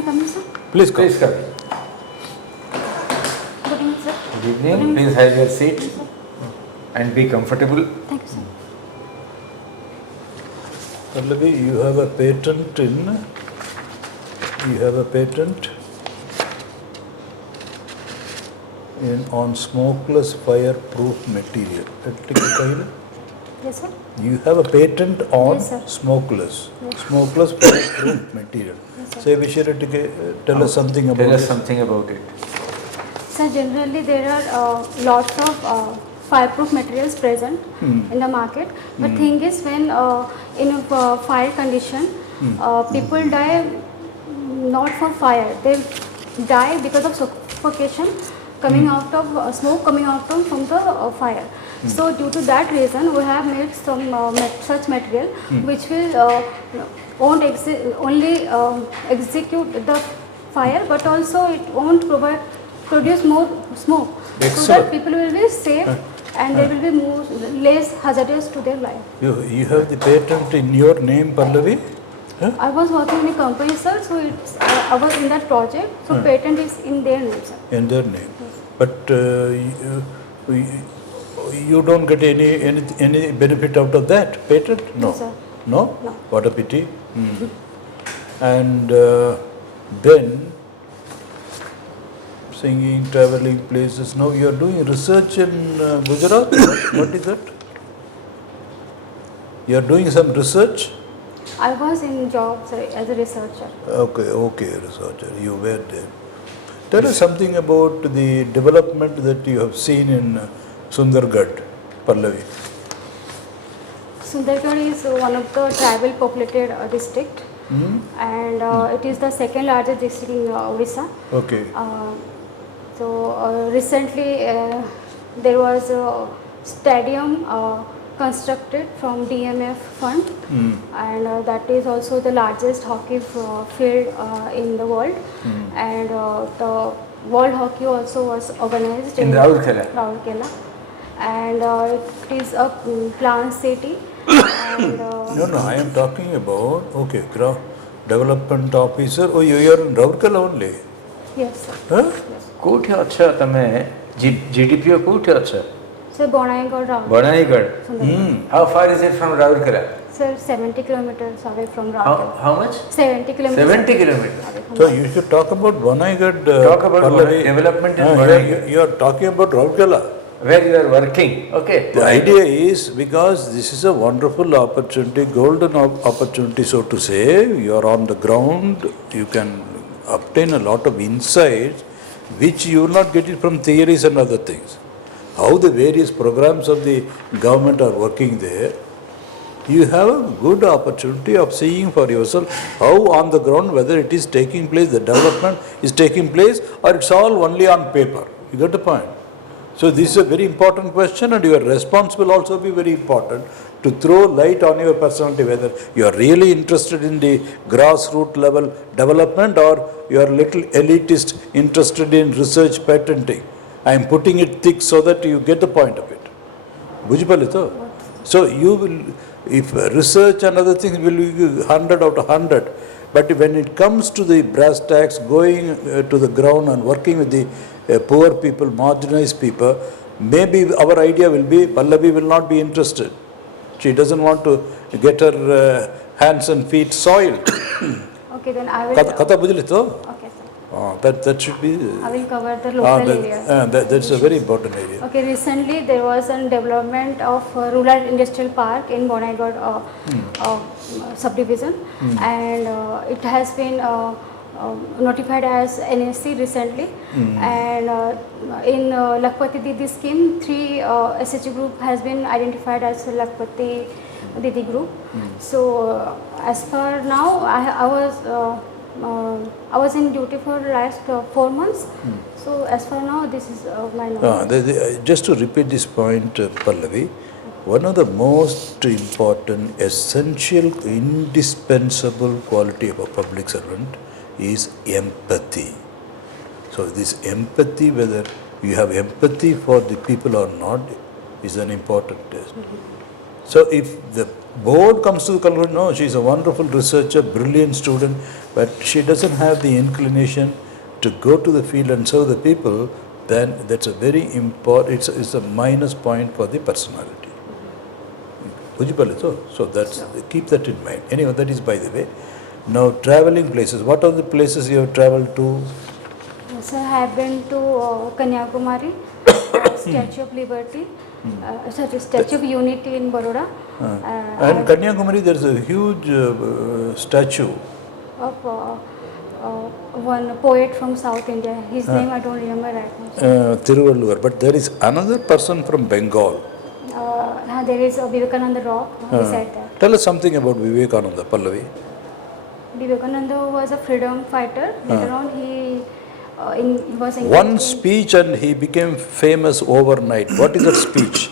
I come in, sir? Please come. Please come. Good evening, sir. Good evening. Please have your seat and be comfortable. Thank you, sir. Pallavi, you have a patent on smokeless fireproof material. Yes, sir. You have a patent on Yes, sir. smokeless fireproof material. Yes, sir. Say, Vishira, tell us something about Tell us it. something about it. So generally there are lots of fireproof materials present in the market. But thing is, when in a fire condition, people die not for fire. They die because of suffocation coming out of smoke coming out from the fire. So due to that reason, we have made some such material which will won't only execute the fire, but also it won't produce more smoke. So Excellent. that people will be safe and they will be more less hazardous to their life. You have the patent in your name, Pallavi? Huh? I was working in a company, sir, so it's, I was in that project, so patent is in their name, sir. In their name. But you don't get any benefit out of that patent? No. No, sir. No? No. What a pity. And then singing, traveling places. Now you are doing research in Gujarat. What is that? You are doing some research? I was in job, sir, as a researcher. Okay, researcher. You were there. Tell us something about the development that you have seen in Sundargarh, Pallavi. Sundargarh is one of the tribal populated district, and it is the second largest district in Odisha. Okay. So recently there was a stadium constructed from DMF fund, and that is also the largest hockey field in the world, and the World Hockey also was organized In Raurkela. And it is a planned city. And, No, I am talking about, okay, development officer. Oh, you are in Raurkela only? yes, sir. Huh? कोठे अच्छा तमे GDP कोठे अच्छा Sir, Bonaigarh. Bonaigarh. How far is it from Raurkela? Sir, 70 kilometers away from Raurkela. How much? 70 kilometers. 70 kilometers. away from So you should talk about Bonaigarh. Talk about Pallavi. development in You Bonaigarh, are talking about Raurkela. where you are working. Okay. The idea is, because this is a wonderful opportunity, golden opportunity, so to say. You are on the ground, you can obtain a lot of insights which you will not get it from theories and other things. How the various programs of the government are working there, you have a good opportunity of seeing for yourself how on the ground, whether it is taking place, the development is taking place, or it's all only on paper. You get the point? So this is a very important question, and your response will also be very important to throw light on your personality, whether you are really interested in the grassroots level development or you are little elitist interested in research patenting. I am putting it thick so that you get the point of it. Bujipalito. So you will, if research and other things will be 100 out of 100, but when it comes to the brass tacks, going to the ground and working with the poor people, marginalized people, maybe our idea will be, Pallavi will not be interested. She doesn't want to get her hands and feet soiled. Okay, then I will. Kata bujilito? Okay, sir. That should be. I will cover the local area. That's a very important area. Okay, recently there was a development of rural industrial park in Bonaigarh subdivision, and it has been notified as NSC recently, and in Lakpati Didi scheme, 3 SHG group has been identified as Lakpati Didi group. So as per now, I was in duty for the last 4 months. So as for now, this is my knowledge. Just to repeat this point, Pallavi, one of the most important, essential, indispensable quality of a public servant is empathy. So this empathy, whether you have empathy for the people or not, is an important test. So if the Board comes to the conclusion, no, she's a wonderful researcher, brilliant student, but she doesn't have the inclination to go to the field and serve the people, then that's a very important, it's a minus point for the personality. So that's, keep that in mind. Anyway, that is by the way. Now, traveling places. What are the places you have traveled to? Sir, I have been to Kanyakumari, Statue of Liberty, sorry, Statue of Unity in Baroda. And Kanyakumari, there is a huge statue Of one poet from South India. His name I don't remember right now. Thiruvalluvar. But there is another person from Bengal. There is a Vivekananda rock beside that. Tell us something about Vivekananda, Pallavi. Vivekananda was a freedom fighter. Later on, he was engaged One in, speech and he became famous overnight. What is that speech?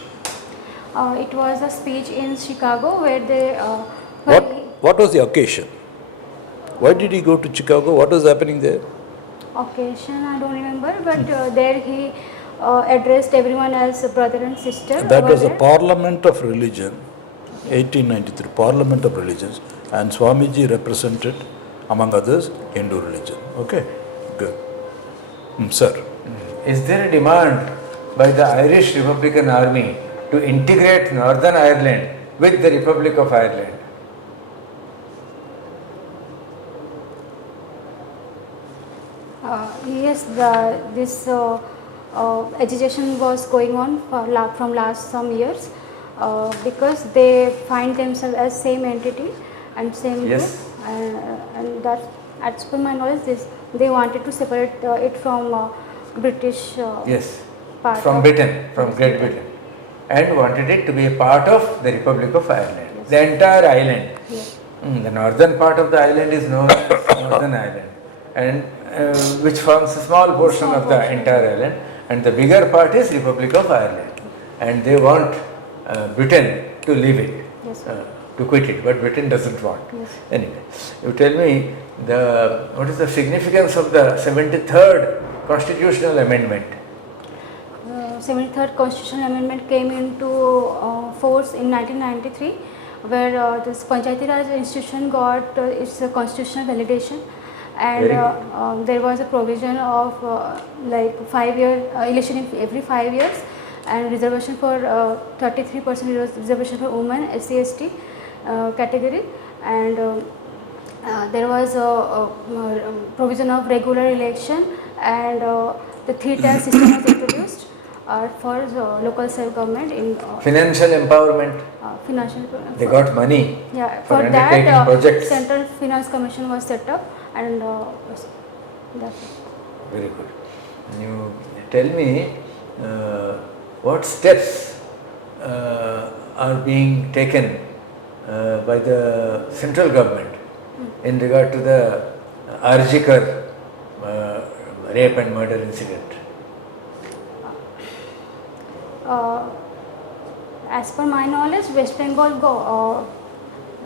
it was a speech in Chicago where they. What was the occasion? Why did he go to Chicago? What was happening there? Occasion I don't remember, but there he addressed everyone as a brother and sister. That over was the there. Parliament of Religion, 1893, Parliament of Religions, and Swamiji represented, among others, Hindu religion. Okay, good. Sir. Is there a demand by the Irish Republican Army to integrate Northern Ireland with the Republic of Ireland? Yes, this agitation was going on from last some years because they find themselves as same entity and same Yes. group, and that, as per my knowledge, they wanted to separate it from British Yes, part from of- Britain, from Great Britain, and wanted it to be a part of the Republic of Ireland, the entire island. Yes. The northern part of the island is known as Northern Ireland, and which forms a small portion of the entire island, and the bigger part is Republic of Ireland, and they want Britain to leave it, Yes. to quit it, but Britain doesn't want. Yes. Anyway, you tell me what is the significance of the 73rd Constitutional Amendment? 73rd Constitutional Amendment came into force in 1993, where this Panchayati Raj institution got its constitutional validation, and there was a provision of like 5-year election every 5 years, and reservation for 33% reservation for women, SC, ST category, and there was a provision of regular election, and the 3-tier system was introduced for local self-government in Financial empowerment. financial. They got money Yeah, for for that undertaking projects. Central Finance Commission was set up, and that's it. Very good. You tell me what steps are being taken by the central government in regard to the Arjikar rape and murder incident. As per my knowledge, West Bengal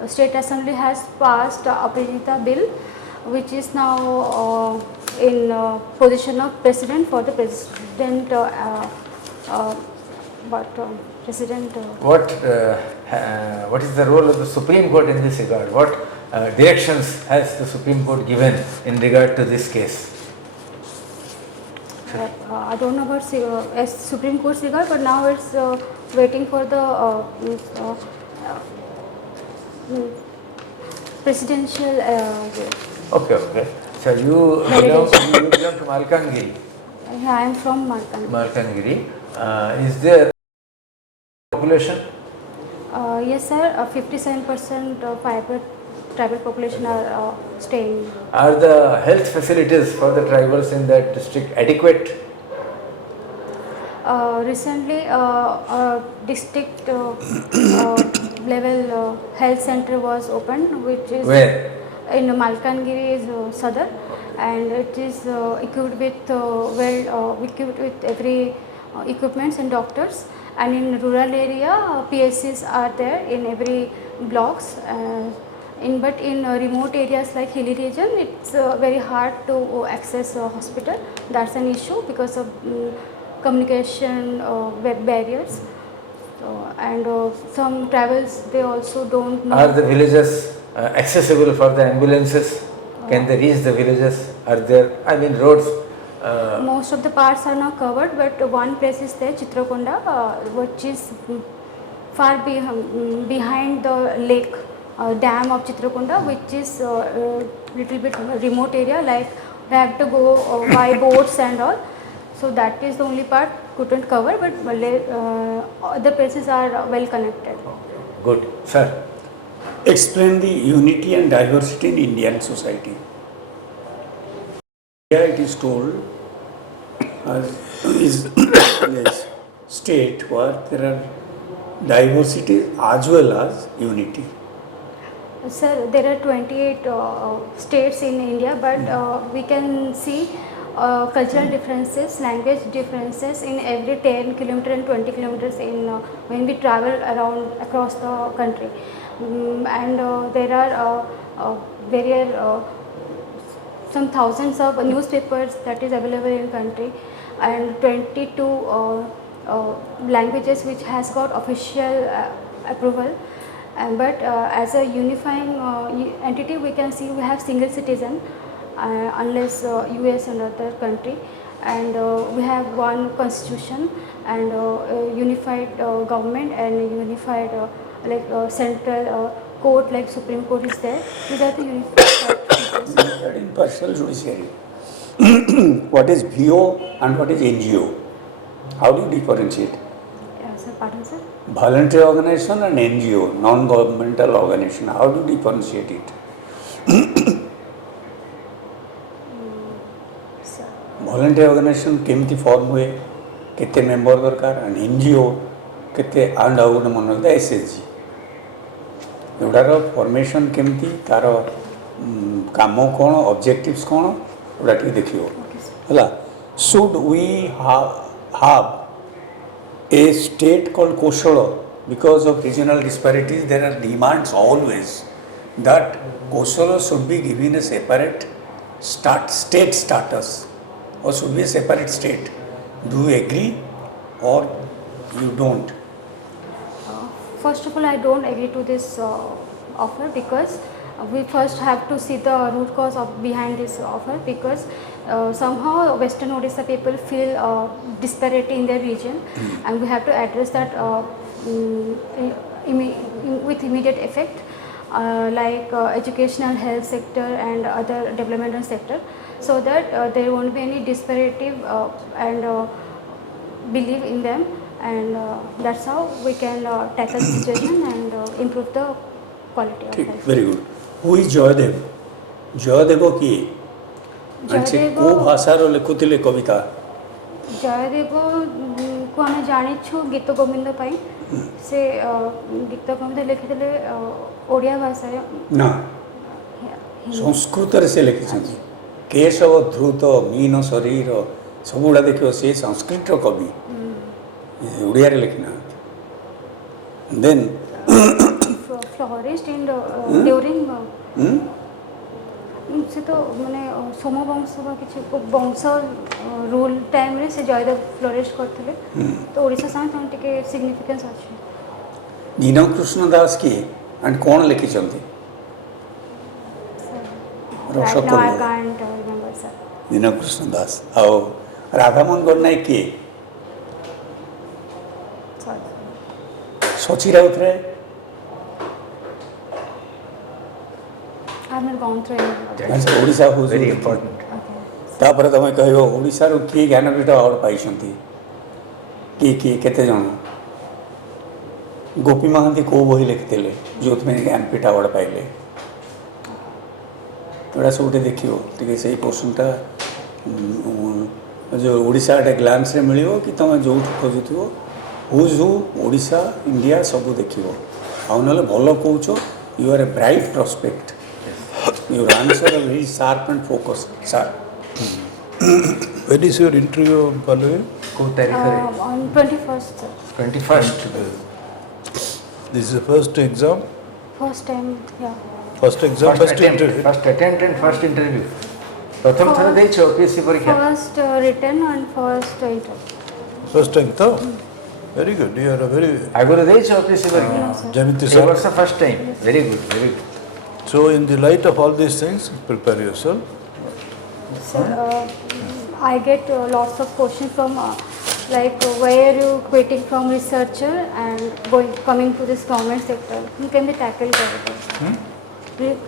State Assembly has passed Apajita bill, which is now in position of president for the president. What is the role of the Supreme Court in this regard? What directions has the Supreme Court given in regard to this case? I don't know about Supreme Court's regard, but now it's waiting for the presidential. Okay. So you belong to Malkangiri. I am from Malkan. Malkangiri. Is there population? Yes, sir. 57% of tribal population are staying. Are the health facilities for the tribals in that district adequate? Recently, district level health center was opened, which is Where? in Malkangiri is Sadar, and it is equipped with equipped with every equipments and doctors. And in rural area, PSCs are there in every blocks. But in remote areas like hilly region, it's very hard to access a hospital. That's an issue because of communication barriers. And some travels they also don't know. Are the villages accessible for the ambulances? Can they reach the villages? Are there, I mean, roads? Most of the parts are not covered, but one place is there, Chitrakonda, which is far behind the lake dam of Chitrakonda, which is little bit remote area, like they have to go by boats and all. So that is the only part couldn't cover, but other places are well connected. Good. Sir? Explain the unity and diversity in Indian society. Here it is told is a state where there are diversity as well as unity. Sir, there are 28 states in India, but we can see cultural differences, language differences in every 10 kilometers and 20 kilometers in when we travel around across the country. And there are some thousands of newspapers that is available in country, and 22 languages which has got official approval. But as a unifying entity, we can see we have single citizen, unless US and other country, and we have one constitution and unified government and unified central court like Supreme Court is there. These are the unified Impartial judiciary. What is VO and what is NGO? How do you differentiate? sir, pardon sir. Voluntary organization and NGO, non-governmental organization. How do you differentiate it? Sir. Voluntary organization केमती form हुए, कितने member दरकार, and NGO कितने and आउ न मन लगता SSG. एवढार formation केमती, तारो काम कौन, ऑब्जेक्टिव्स कौन, एवढा टी देखियो. हला. Should we have a state called Koshala? Because of regional disparities, there are demands always that Koshala should be given a separate state status, or should be a separate state. Do you agree or you don't? First of all, I don't agree to this offer, because we first have to see the root cause of behind this offer, because somehow Western Odisha people feel disparity in their region, and we have to address that with immediate effect, like educational, health sector and other developmental sector, so that there won't be any disparity and believe in them, and that's how we can tackle the situation and improve the quality of life. Very good. Who is Jayadev? Jayadev kiye? And se ko bhashar lekhuthile kavita? Jaydev को आम जाचु गीत गोविंद से गीत गोविंद लिखिले ओडिया भाषा ना संस्कृत से लिखिं Keshav ध्रुत mean शरीर सब गुड़ा देख सी संस्कृत कवि ओडिया लिखिना देन फ्लोरिस्ट इन ड्यूरिंग से तो माने सोम वंश किसी वंश रूल टाइम रे से जयदेव फ्लोरिस्ट करते तो ओडिशा साथ टिके सिग्निफिकेंस अछि. दीनकृष्ण दास की एंड कौन लिखि चंती Right now I can't remember, sir. Dinakrishna दास और राधामोहन गणनायक की सची राउत रे I have not gone through any. Odisha हो Very important. तापर तुम कह ओडिशा रो किए ज्ञानपीठ अवार्ड पाइछंती किए केते जण गोपी महांती को बही लिखिले जो में ज्ञानपीठ अवार्ड पाइले एटा सब देखियो टिके सही पोर्शनटा जो ओडिशा एट ग्लांस रे मिलियो कि तुम जो खोजुथियो हुज हु ओडिशा इंडिया सब देखियो आ नले भलो कहूचो you are a bright prospect. Your answer is very sharp and focused, sir. When is your interview, Pallavi? On 21st, sir. 21st. This is the first exam? First time, yeah. First exam, first attempt, interview? first attempt and first interview. प्रथम थर देइछो OPSC परीक्षा. First written and first interview. First time, तो? Very good. You are a very ଆଗରୁ ଦେଇଛ OPSC ପରୀକ୍ଷା? Jamiti ଏ sir. ବର୍ଷ first time, very good very good. So in the light of all these things, prepare yourself. Sir, I get lots of questions from like why are you quitting from researcher and coming to this government sector? You can be tackled by it.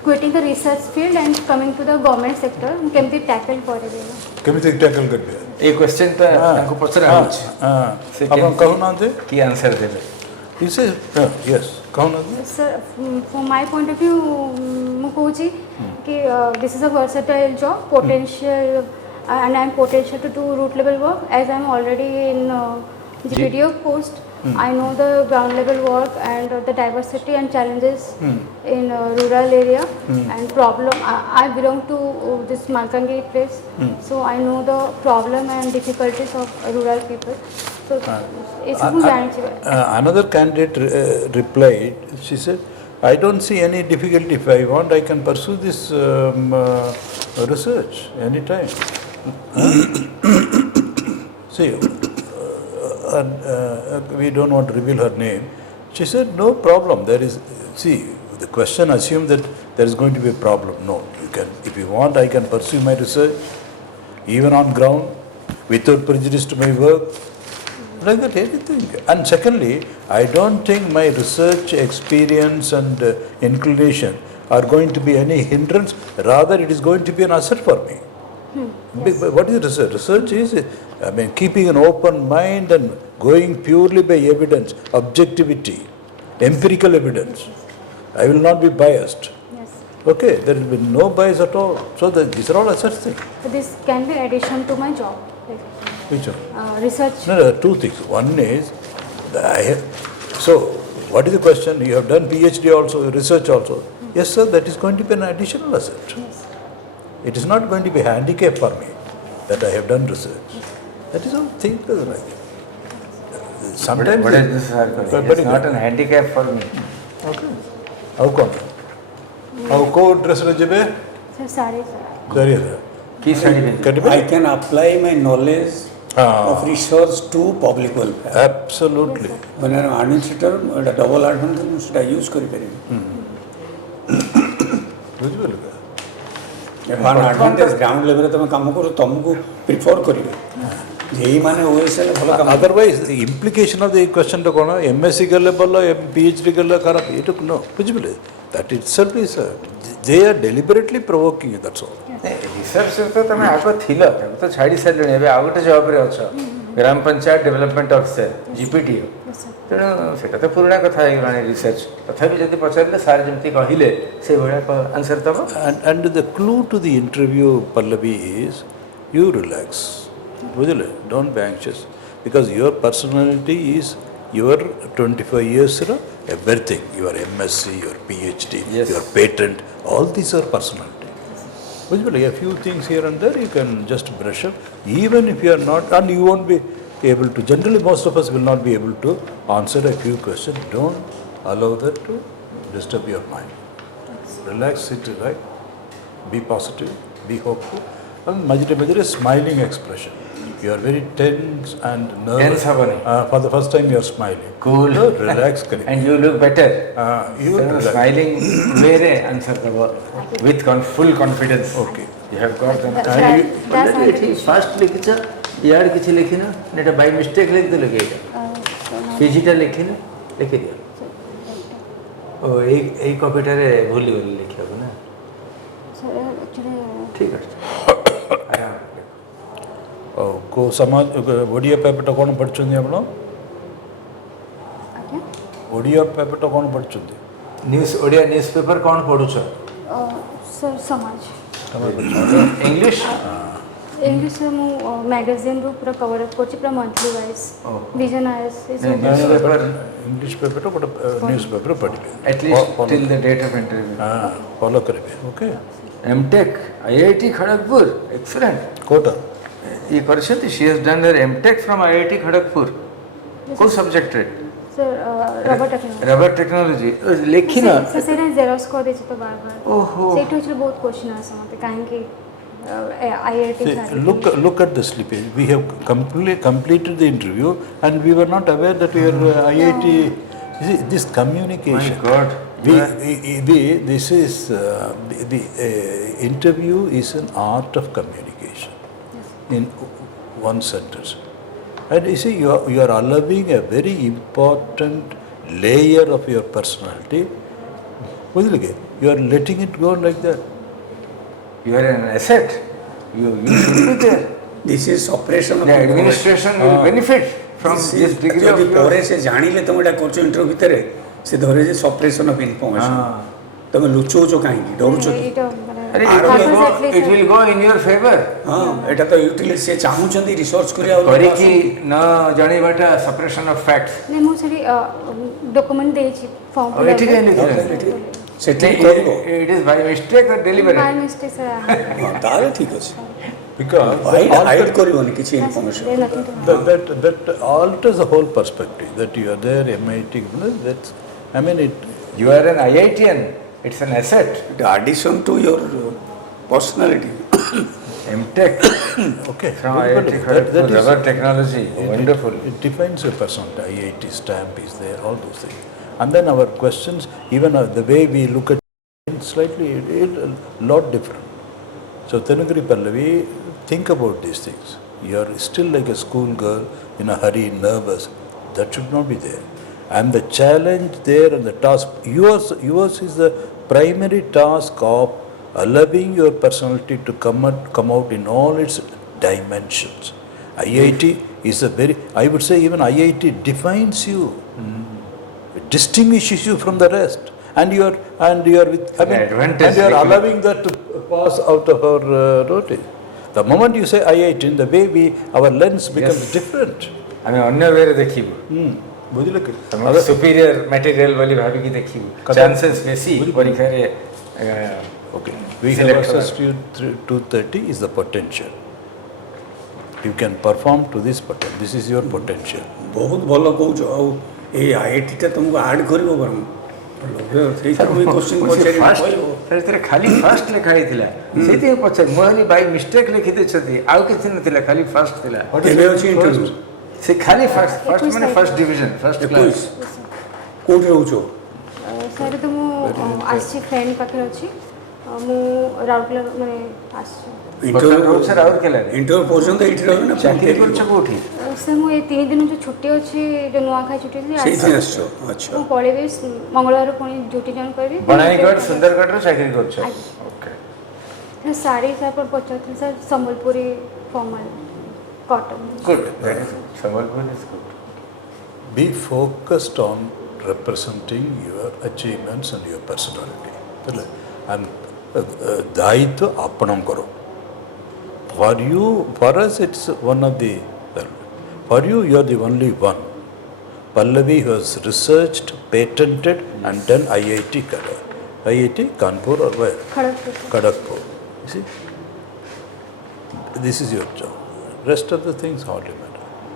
Quitting the research field and coming to the government sector, you can be tackled for it. କେମିତି tackle କରିବେ? ଏ କ୍ୱେଶ୍ଚନଟା ତାଙ୍କୁ ପଚରା ହେଉଛି, ସେ ଆପଣ କହୁନାହାନ୍ତି? କି answer ଦେବେ? He says, yes, କହୁନାହାନ୍ତି? Sir, from my point of view, ମୁଁ କହୁଛି କି this is a versatile job, potential, and I am potential to do root level work as I am already in GPDO post. I know the ground level work and the diversity and challenges in rural area and problem. I belong to this Malkangi place, so I know the problem and difficulties of rural people. So it's Another candidate replied, she said, I don't see any difficulty. If I want, I can pursue this research anytime. See, we don't want to reveal her name. She said, no problem. There is, see, the question assumed that there is going to be a problem. No, you can, if you want, I can pursue my research, even on ground, without prejudice to my work, like that, anything. And secondly, I don't think my research experience and inclination are going to be any hindrance. Rather, it is going to be an asset for me. Yes. What is research? Research is, keeping an open mind and going purely by evidence, objectivity, empirical evidence. I will not be biased. Yes. Okay, there will be no bias at all. So these are all assets things. So this can be addition to my job. Which one? Research. No, two things. One is, so what is the question? You have done PhD also, research also. Yes, sir, that is going to be an additional asset. Yes. It is not going to be a handicap for me that I have done research. That is all thing. Sometimes what is this, SARKAR? It's not an handicap for me. Okay. How come? How co-dress rajebe? Sir, sorry, sir. Sorry, sir. Ki sari mein? I can apply my knowledge of research to public welfare. Absolutely. When I am administrator, double advantage should I use କରିପାରିବି। ବୁଝିପାରିଲେ? One advantage ground level तुम काम करो तुमको prefer करिवे JEE माने OS ले भलो काम otherwise the implication of the question तो कोन एमएससी करले बोलो पीएचडी करले खराब इट नो बुझिबले that itself is they are deliberately provoking that's all research तो तमे आगो थिलो तो छाडी सारले एबे आ गोटे जॉब रे अछ ग्राम पंचायत डेवलपमेंट ऑफिसर जीपीटीओ तेणु सेटा तो पुराना कथा है रिसर्च तथापि जदि पचारले सार जमती कहिले से बडा आंसर तब and the clue to the interview Pallabi is you relax बुझले don't be anxious because your personality is your 25 years everything your MSc your PhD yes. your patent all these are personality बुझले a few things here and there you can just brush up even if you are not and you won't be able to generally most of us will not be able to answer a few questions don't allow that to disturb your mind relax sit right be positive be hopeful and majority smiling expression you are very tense and nervous for the first time you are smiling cool no, relax and you look better you so smiling mere answer with full confidence okay you have got them that's first लिखिचा यार किछि लिखिना नेटा by mistake लिख दे लगे पीजीटा लिखिना लिखि दियो ओ ए कॉपीटा रे भूली गली लिखियो ना सर एक्चुअली ठीक है को समाज ओडिया पेपर कोन पढछुंदी आपण आज्ञा ओडिया पेपर कोन पढछुंदी न्यूज़ ओडिया न्यूज़पेपर कोन पढुछ सर समाज इंग्लिश इंग्लिश मु मैगजीन रो पूरा कवर अप करछि पूरा monthly wise Vision IAS English paper तो न्यूज़ पेपर पढिबे at least till the date of interview follow करिबे okay MTech IIT Kharagpur excellent कोटा ये करछथि she has done her MTech from IIT Kharagpur को सब्जेक्ट रे सर रबर टेक्नोलॉजी लेखिना सर जेरोक्स को देछि तो बार बार ओहो सेठ होछि बहुत क्वेश्चन आसे मते काहे कि IIT. See, look at the slippage. We have completed the interview and we were not aware that we are IIT. You see, this communication. My God. This is the interview is an art of communication in one sentence. And you see, you are allowing a very important layer of your personality. You are letting it go like that. You are an asset. You should be there. This is operation of The administration will benefit from this degree of যদি yours. পরে সে জাଣିলে তুমি এটা করছো interview ভিতরে সে ধরে যে সপ্রেশন of information তুমি লুচৌছ কাহিଁକି ଡରୁଛ କି It will go in your favor. ହଁ ଏଟା ତ ୟୁଟିଲାଇଜ ସେ ଚାହୁଁଛନ୍ତି ରିସର୍ଚ୍ଚ କରିବା କରିକି ନ ଜାଣିବାଟା separation of facts. ନାଇଁ ମୁଁ ସେଠି ଡକୁମେଣ୍ଟ ଦେଇଛି ଫର୍ମ ଏଠି କାହିଁ ଲେଖିଲେ? ସେଠି କରିବ It is by mistake or deliberate? Bai mistake sir ହଁ ତାହେଲେ ଠିକ ଅଛି Because ହାଇଡ୍ କରିବନି କିଛି information that alters the whole perspective. That you are there, MIT. That's, I mean, You are an IITian. It's an asset. addition to your personality MTech okay. from But IIT that is- rubber technology. Wonderful. It defines your personality. IIT stamp is there, all those things. And then our questions, even the way we look at it, slightly a lot different. So Thanugiri Pallavi, think about these things. You are still like a school girl in a hurry, nervous. That should not be there. And the challenge there and the task, yours is the primary task of allowing your personality to come out in all its dimensions. IIT is a very, I would say even IIT defines you, it distinguishes you from the rest. And you are with, I mean, advantage and you are allowing that to pass out of our notice. The moment you say IIT, the way our lens becomes different. ଆମେ ଅନ୍ୟ ୱେରେ ଦେଖିବୁ ବୁଝିଲେ କି? ତମର superior material ବୋଲି ଭାବିକି ଦେଖିବୁ ଚାନ୍ସେସ୍ ବେଶୀ ପରୀକ୍ଷାରେ Okay. We have access to 230 is the potential. You can perform to this potential. This is your potential. ବହୁତ ଭଲ କହୁଛ ଆଉ ଏଇ ଆଇଆଇଟି ଟା ତୁମକୁ ଆଡ୍ କରିବ ବରଂ ସେଇଥିରୁ ବି କୋଶ୍ଚିନ୍ ପଚାରିବ ସେଥିରେ ଖାଲି ଫାଷ୍ଟ ଲେଖା ହେଇଥିଲା ସେଇଥିପାଇଁ ପଚାରି ମୁଁ ଭାବିଲି ବାଇ ମିଷ୍ଟେକ୍ ଲେଖିଦେଇଛନ୍ତି ଆଉ କିଛି ନଥିଲା ଖାଲି ଫାଷ୍ଟ ଥିଲା ଏବେ ଅଛି ଇଣ୍ଟରଭ୍ୟୁ ସେ ଖାଲି ଫାଷ୍ଟ ମାନେ ଫାଷ୍ଟ ଡିଭିଜନ ଫାଷ୍ଟ କ୍ଲାସ୍ କୋଉଠି ରହୁଛ ସାର୍ ତ ମୁଁ ଆସିଛି ଫ୍ରେଣ୍ଡ ପାଖରେ ଅଛି ମୁଁ ରାଉରକେଲା ମାନେ ଆସିଛି ଇଣ୍ଟରଭ୍ୟୁ ପର୍ଯ୍ୟନ୍ତ ଏଇଠି ରହିବ ନା ଚାକିରି କରୁଛ କୋଉଠି ସାର୍ ମୁଁ ଏଇ 3 ଦିନ ଯେଉଁ ଛୁଟି ଅଛି ଯେଉଁ ନୂଆଖାଇ ଛୁଟି ଅଛି ସେଇଠି ଆସିଛ ଆଚ୍ଛା ମୁଁ ପଳେଇବି ମଙ୍ଗଳବାର ପୁଣି ଡ୍ୟୁଟି ଜଏନ୍ କରିବି ବଣାଇଗଡ଼ ସୁନ୍ଦରଗଡ଼ରେ ଚାକିରି କରୁଛ ଓକେ ଶାଢ଼ୀ ସାର୍ ପଚାରୁଥିଲି sir Sambalpuri formal cotton good Sambalpuri is good Be focused on representing your achievements and your personality. And दायित्व अपनम करो. For us, it's one of the. For you, you are the only one. Pallavi has researched, patented, and done IIT Kanpur or where? Kharagpur. You see, this is your job. Rest of the things hardly matter.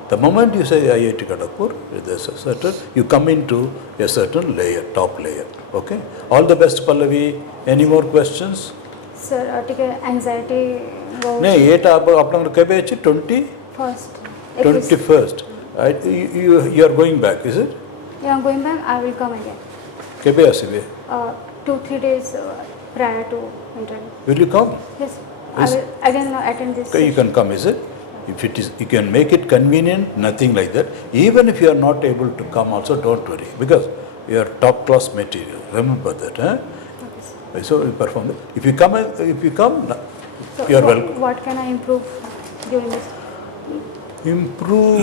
The moment you say IIT Kharagpur, there's a certain, you come into a certain layer, top layer. Okay. All the best, Pallavi. Any more questions? Sir, take anxiety. No, ये आपने कब है 21st. You are going back, is it? Yeah, I'm going back. I will come again. कब आसिबे? 2-3 days prior to interview. Will you come? Yes. I will again attend this. Okay, you can come, is it? If it is, you can make it convenient. Nothing like that. Even if you are not able to come, also don't worry because you are top class material. Remember that, huh? Okay. So you perform it. If you come, so you are welcome. What can I improve during this? Improve,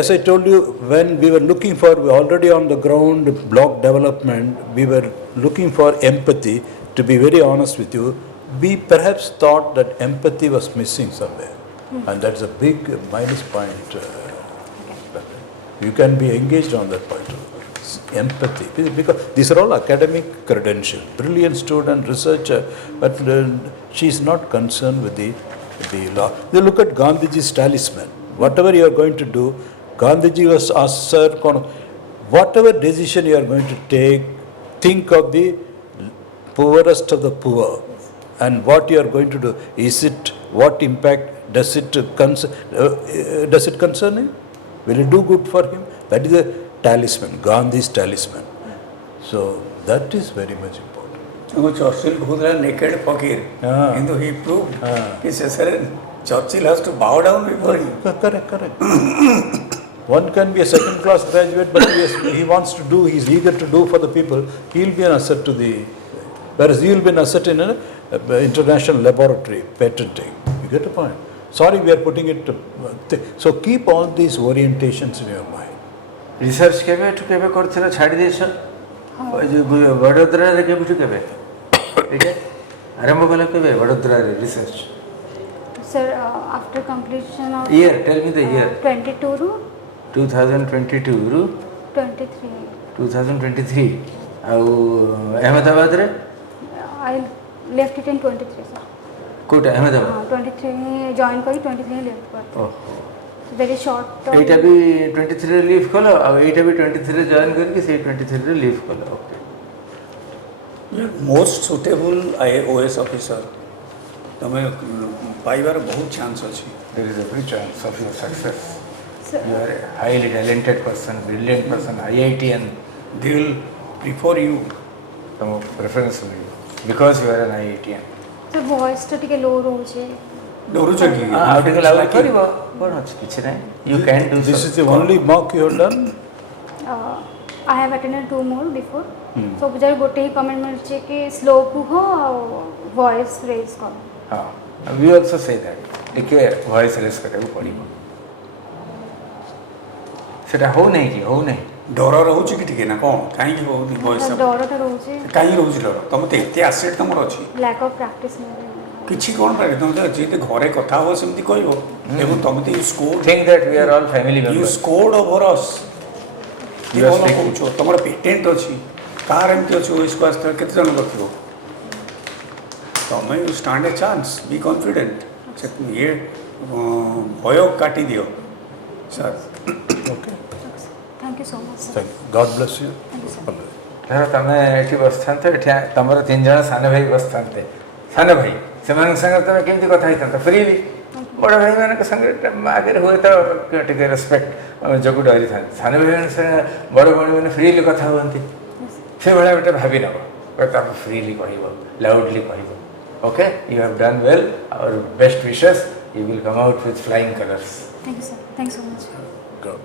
as I told you, when we were looking for, already on the ground, block development, we were looking for empathy. To be very honest with you, we perhaps thought that empathy was missing somewhere. And that's a big minus point. You can be engaged on that point. Empathy, because these are all academic credentials, brilliant student, researcher, but she is not concerned with the law. You look at Gandhiji's talisman. Whatever you are going to do, Gandhiji was asked, sir, whatever decision you are going to take, think of the poorest of the poor. and what you are going to do. Is it, what impact does it concern him? Will it do good for him? That is a talisman, Gandhi's talisman. So that is very much important. Churchill was naked fakir. And he proved Churchill has to bow down before him. Correct. One can be a second class graduate, but he wants to do, he is eager to do for the people. He will be an asset to the, whereas he will be an asset in an international laboratory, patenting. You get the point? Sorry, we are putting it. So keep all these orientations in your mind. Research केवे to केवे करते रह छाड़ी देश जो वडोदरा रे केवे to केवे ठीक है आरंभ कला केवे वडोदरा रे research Sir, after completion of year tell me the year 22 ru 2022 ru 23 2023 ଆଉ अहमदाबाद रे I left it in 23 sir. Kota Ahmedabad 23 में join करी 23 में left करते. ओहो Very short term. एटा भी 23 रे लीव कलो अब एटा भी 23 रे जॉइन करके से 23 रे लीव कलो okay most suitable OAS officer तमे पाइबार बहुत चांस अछि there is a big chance of your success Sir, you are a highly talented person brilliant person IITian they will prefer you तम प्रेफरेंस होई because you are an IITian sir voice टा टिके low रोचे. डरुच कि आ टिके लागू करिवो कोन अछि किछ नै you can do This is the only mock you have done? I have attended 2 more before. So मुझे गोटे ही comment मिलचे कि slow कुहो voice raise करो. हां we also say that टिके voice raise करबो पड़िबो सेटा हो नै कि हो नै डर रहउछ कि ठीक ना कोन काई हो वॉइस डर टा रोचे. काई रहउछ डर तम ते एते एसेट तमर अछि Lack of practice में. किछि कोन पारे तम ते जेते घरे कथा हो सेमति कहबो एवं तम ते score think that we are all family you members scored over us You are speaking. तमर पेटेंट अछि कार एमति अछि OAS को आस्तर केते जन रखिबो तमे you stand a chance be confident ये भय काटी दियो sir Okay. Thank you so much sir. Thank you. God bless you. धर तमे एठी बसथानते एठी तमर 3 जण साने भाई बसथानते साने भाई सेमान संग तमे केमति कथा हितंत फ्रीली बड़ भाई माने के संग आगे होय त टिके रेस्पेक्ट जगु डरी था साने भाई से बड़ बड़ माने फ्रीली कथा होंती से बड़ा बेटा भाभी नबो कथा फ्रीली कहिबो लाउडली कहिबो okay you have done well our best wishes you will come out with flying colours Thank you sir. Thanks so much. God.